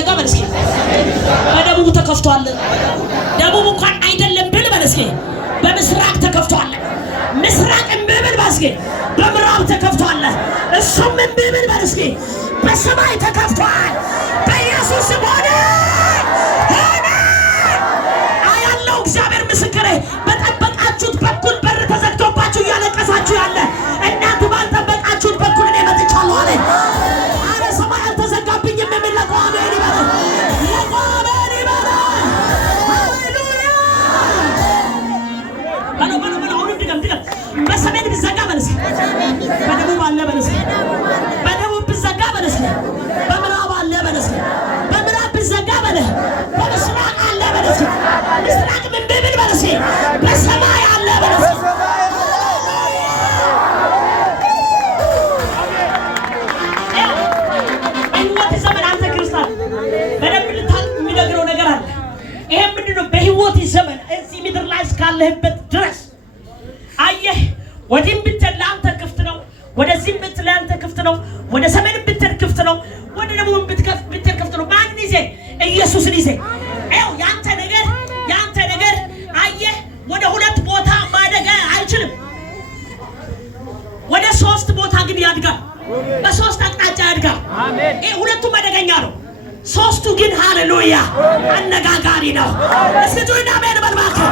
ቢዘጋ በለስኪ በደቡብ ተከፍቷል። ደቡብ እንኳን አይደለም ብል በለስኪ በምስራቅ ተከፍቷል። ምስራቅ እምብል በለስኪ በምዕራብ ተከፍቷል። እሱም እምብል በለስኪ በሰማይ ተከፍቷል። በኢየሱስ ስም ሆነ ሆነ። አያለው እግዚአብሔር ምስክሬ። በጠበቃችሁት በኩል በር ተዘግቶባችሁ እያለቀሳችሁ ያለ እናንተ ባልጠበቃችሁት በኩል እኔ መጥቻለሁ አለ። አረ ሰማይ አልተዘጋብኝም የሚል ለቆሜን ይበለ ለቆሜን ይበለ። ሃሌሉያ በለው አሁንም ድገም በሰሜን ቢዘጋ በለስኪ በደቡብ አለ በለስኪ በደቡብ ቢዘጋ በለስኪ በምዕራብ አለ በለስኪ በምዕራብ ቢዘጋ በለ በምስራቅ አለ በለስኪ ምስራቅ ምን ቢብል በለስኪ በሰማይ አለ በለስኪ። በሕይወት ዘመን አንተ ክርስቲያን በደንብ ልታውቅ የሚነግረው ነገር አለ። ይሄ ምንድነው? በሕይወት ዘመን እዚህ ምድር ላይ እስካለህበት ድረስ አየህ፣ ወዲህም ብትሄድ ለአንተ ክፍት ነው፣ ወደዚህም ብትሄድ ለአንተ ክፍት ነው፣ ወደ ሰሜንም ብትሄድ ክፍት ነው፣ ወደ ደቡብም ብትሄድ ክፍት ነው። ማንን ይዘህ? ኢየሱስን ይዘህ። ይኸው ያንተ ነገር አየህ፣ ወደ ሁለት ቦታ ማደግ አይችልም። ወደ ሶስት ቦታ ግን ያድጋል። በሶስት አቅጣጫ ያድጋል። ይሄ ሁለቱም አደገኛ ነው። ሶስቱ ግን ሃሌሉያ አነጋጋሪ ነው። እስኪ ጆይና አሜን በል እባክህ።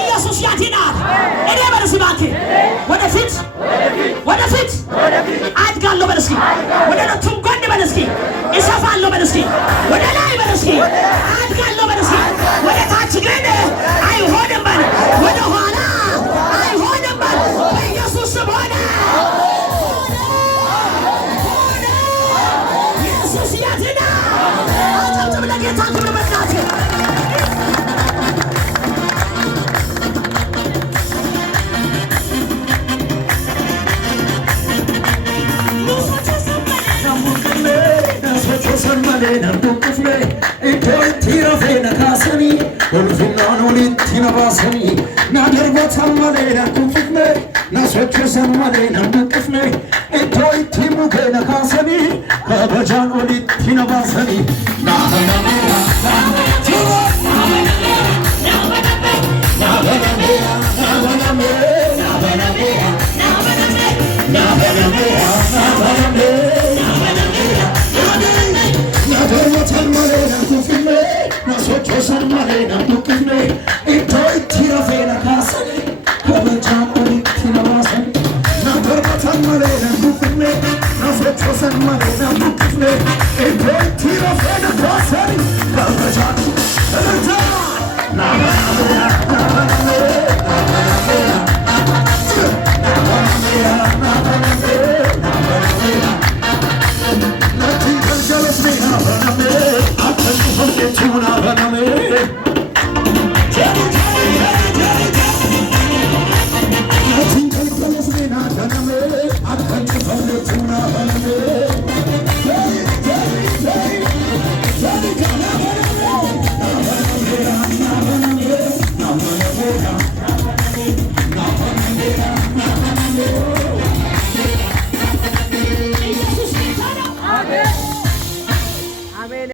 ኢየሱስ ያድናል። እኔ በል እስኪ እባክህ ወደፊት አድጋለሁ በል እስኪ። ወደ ሁለቱም ጎን በል እስኪ እሰፋለሁ በል እስኪ። ወደ ላይ በል እስኪ አድጋለሁ በል እስኪ። ወደ ታች ግን አይሆንም በል። ወደ ኋላ አይሆንም በል። በኢየሱስ ስም ሆነ። ኢየሱስ ያድናል። አጨብጭብ ለጌታ ክብር በእናትህ። Kabajano lit tinabasani.